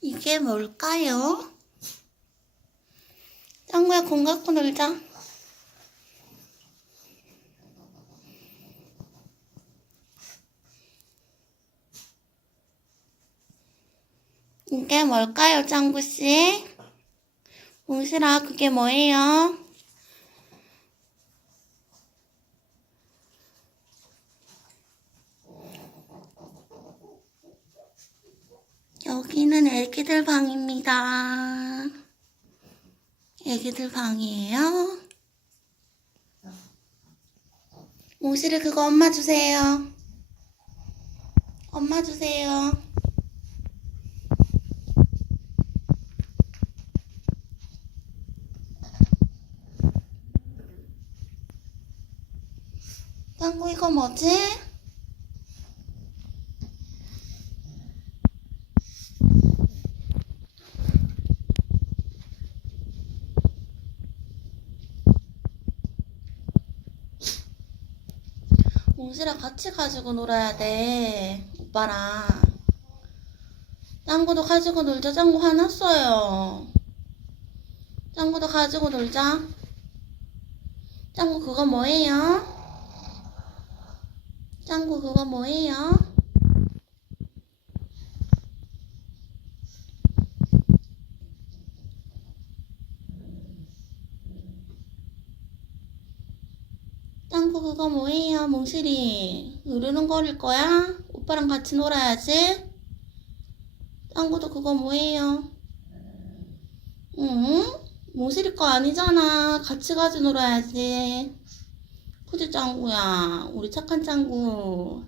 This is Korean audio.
이게 뭘까요? 짱구야 공 갖고 놀자. 이게 뭘까요, 짱구씨? 몽실아, 그게 뭐예요? 여기는 애기들 방입니다. 애기들 방이에요. 몽실이 그거 엄마 주세요. 엄마 주세요. 짱구 이거 뭐지? 몽실아 같이 가지고 놀아야 돼. 오빠랑. 짱구도 가지고 놀자. 짱구 화났어요. 짱구도 가지고 놀자. 짱구 그거 뭐예요? 짱구 그거 뭐예요? 짱구 그거 뭐예요? 몽실이 으르렁거릴 거야? 오빠랑 같이 놀아야지. 짱구도 그거 뭐예요? 응? 몽실이 거 아니잖아. 같이 가지 놀아야지. 그지 짱구야. 우리 착한 짱구.